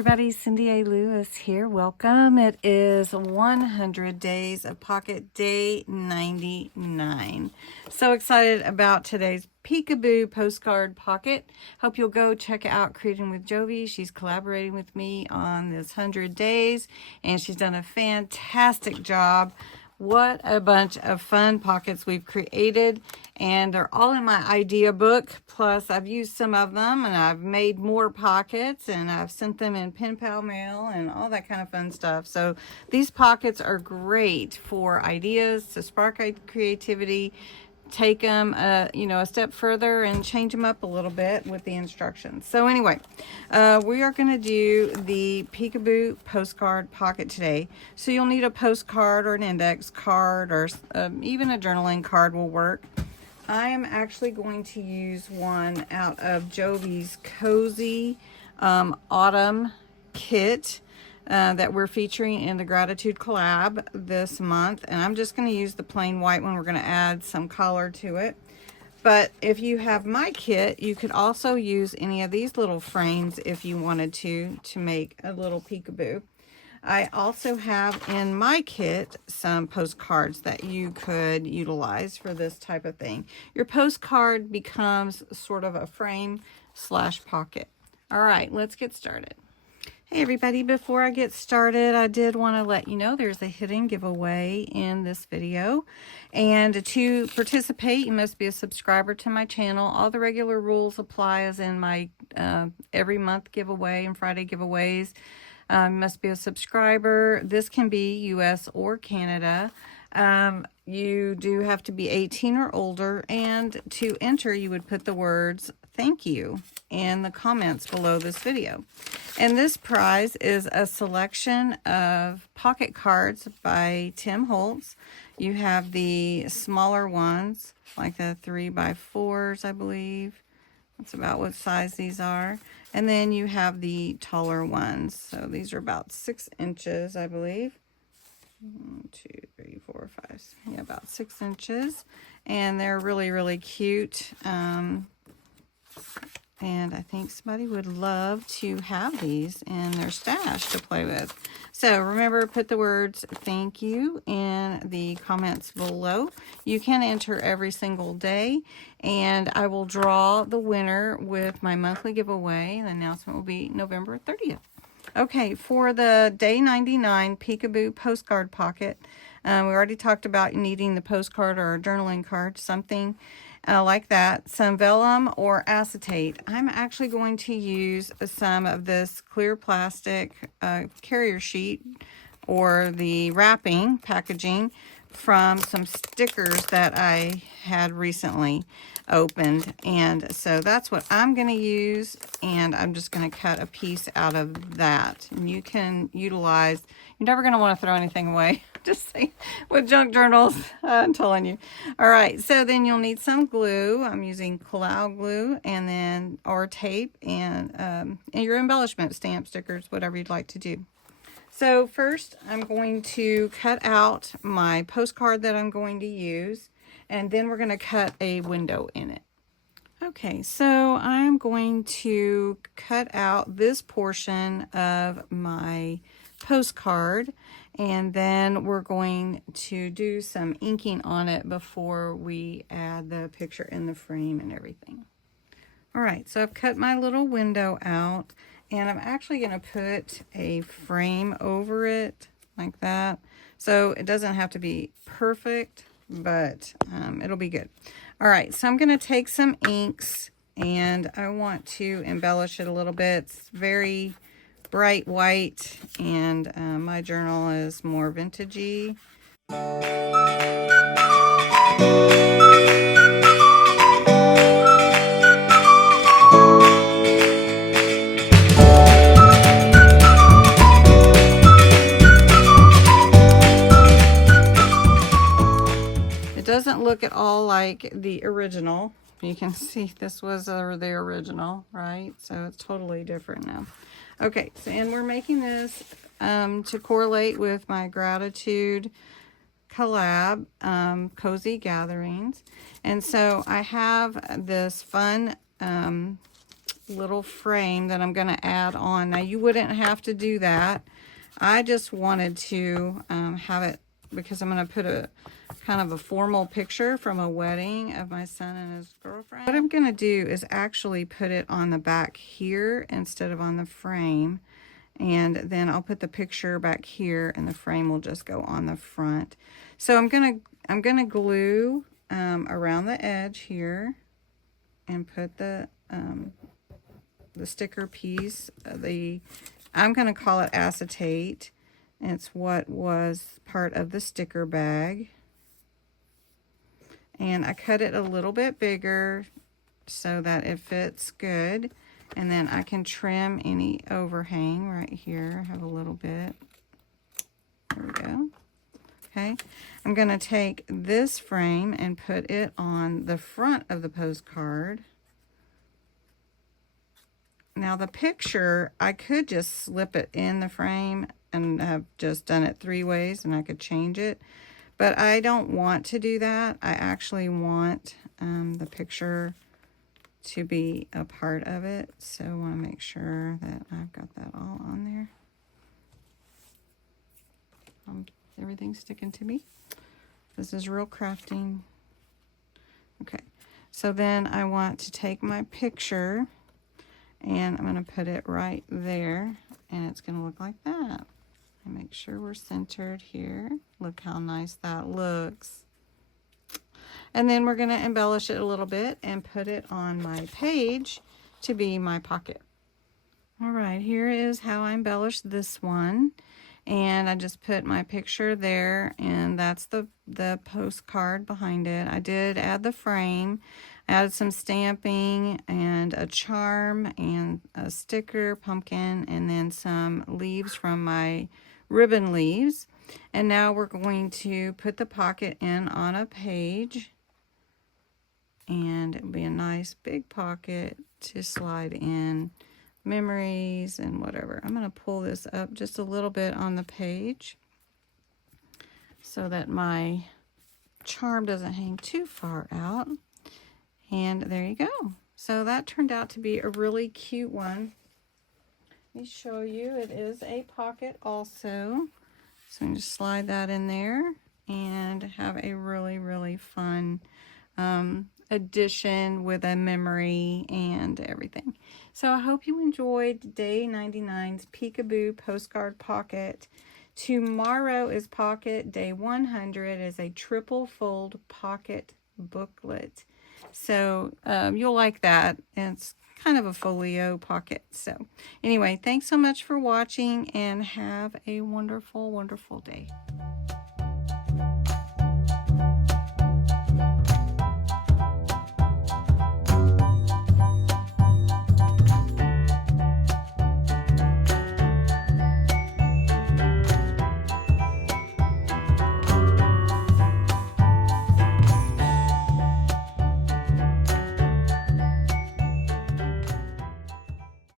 everybody, Cindy A. Lewis here. Welcome. It is 100 days of Pocket Day 99. So excited about today's Peekaboo Postcard Pocket. Hope you'll go check out Creating with Jovi. She's collaborating with me on this 100 days and she's done a fantastic job. What a bunch of fun pockets we've created, and they're all in my idea book. Plus I've used some of them and I've made more pockets and I've sent them in pen pal mail and all that kind of fun stuff. So these pockets are great for ideas to spark creativity. Take them a step further and change them up a little bit with the instructions. So anyway, we are going to do the Peekaboo Postcard Pocket today. So you'll need a postcard or an index card, or even a journaling card will work. I am actually going to use one out of Jovi's Cozy Autumn Kit that we're featuring in the Gratitude Collab this month. And I'm just going to use the plain white one. We're going to add some color to it. But if you have my kit, you could also use any of these little frames if you wanted to make a little peekaboo. I also have in my kit some postcards that you could utilize for this type of thing. Your postcard becomes sort of a frame / pocket. All right, let's get started. Hey everybody, before I get started, I did want to let you know there's a hidden giveaway in this video. And to participate, you must be a subscriber to my channel. All the regular rules apply as in my every month giveaway and Friday giveaways. You must be a subscriber. This can be US or Canada. You do have to be 18 or older, and to enter you would put the words "thank you" in the comments below this video. And this prize is a selection of pocket cards by Tim Holtz. You have the smaller ones, like the 3x4s, I believe. That's about what size these are. And then you have the taller ones. So these are about 6 inches, I believe. 1, 2, 3, 4, 5. Yeah, about 6 inches. And they're really, really cute. And I think somebody would love to have these in their stash to play with. So remember, put the words "thank you" in the comments below. You can enter every single day, and I will draw the winner with my monthly giveaway. The announcement will be November 30th. Okay, for the Day 99 Peekaboo Postcard Pocket, we already talked about needing the postcard or a journaling card, something like that, some vellum or acetate. I'm actually going to use some of this clear plastic carrier sheet or the wrapping packaging from some stickers that I had recently opened, and so that's what I'm going to use, and I'm just going to cut a piece out of that. And you can utilize, you're never going to want to throw anything away, just say, with junk journals, I'm telling you. All right, so then you'll need some glue. I'm using cloud glue, and then or tape, and your embellishment, stamp, stickers, whatever you'd like to do. So first I'm going to cut out my postcard that I'm going to use, and then we're going to cut a window in it. Okay, so I'm going to cut out this portion of my postcard, and then we're going to do some inking on it before we add the picture in the frame and everything. All right, so I've cut my little window out, and I'm actually going to put a frame over it like that. So it doesn't have to be perfect, but it'll be good. All right, so I'm going to take some inks, and I want to embellish it a little bit. It's very bright white, and my journal is more vintagey. Doesn't look at all like the original. You can see this was the original, right? So it's totally different now. Okay, so, and we're making this to correlate with my Gratitude Collab, Cozy Gatherings. And so I have this fun little frame that I'm going to add on. Now, you wouldn't have to do that. I just wanted to have it because I'm going to put a kind of a formal picture from a wedding of my son and his girlfriend. What I'm going to do is actually put it on the back here instead of on the frame. And then I'll put the picture back here and the frame will just go on the front. So I'm gonna glue around the edge here and put the sticker piece. I'm gonna call it acetate. It's what was part of the sticker bag. And I cut it a little bit bigger so that it fits good. And then I can trim any overhang right here. I have a little bit. There we go. Okay. I'm going to take this frame and put it on the front of the postcard. Now the picture, I could just slip it in the frame and have just done it 3 ways and I could change it. But I don't want to do that. I actually want the picture to be a part of it, so I want to make sure that I've got that all on there. Everything's sticking to me. This is real crafting. Okay, so then I want to take my picture and I'm going to put it right there, and it's going to look like that. And make sure we're centered here. Look how nice that looks. And then we're going to embellish it a little bit and put it on my page to be my pocket. All right, here is how I embellished this one. And I just put my picture there, and that's the postcard behind it. I did add the frame. I added some stamping and a charm and a sticker, pumpkin, and then some leaves from my ribbon leaves. And now we're going to put the pocket in on a page. And it'll be a nice big pocket to slide in memories and whatever. I'm going to pull this up just a little bit on the page so that my charm doesn't hang too far out. And there you go. So that turned out to be a really cute one. Let me show you. It is a pocket also. So I'm just slide that in there and have a really, really fun addition with a memory and everything. So I hope you enjoyed day 99's Peekaboo Postcard Pocket. Tomorrow is pocket. Day 100 is a triple fold pocket booklet. So you'll like that. It's kind of a folio pocket. So anyway, thanks so much for watching and have a wonderful, wonderful day.